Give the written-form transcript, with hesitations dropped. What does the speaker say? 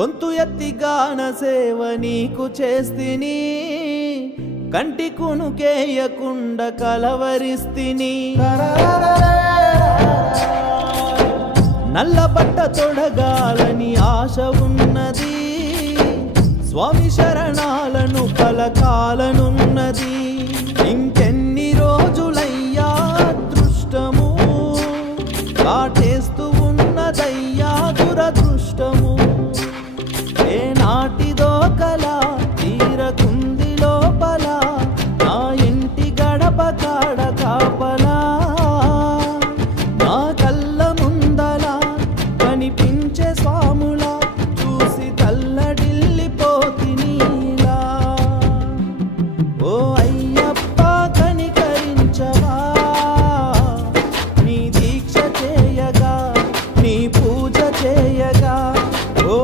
గొంతు ఎత్తి గాన సేవ నీకు చేస్తిని కంటి కునుకేయకుండా కలవరిస్తిని నల్ల బట్ట తొడగాలని ఆశ ఉన్నది స్వామి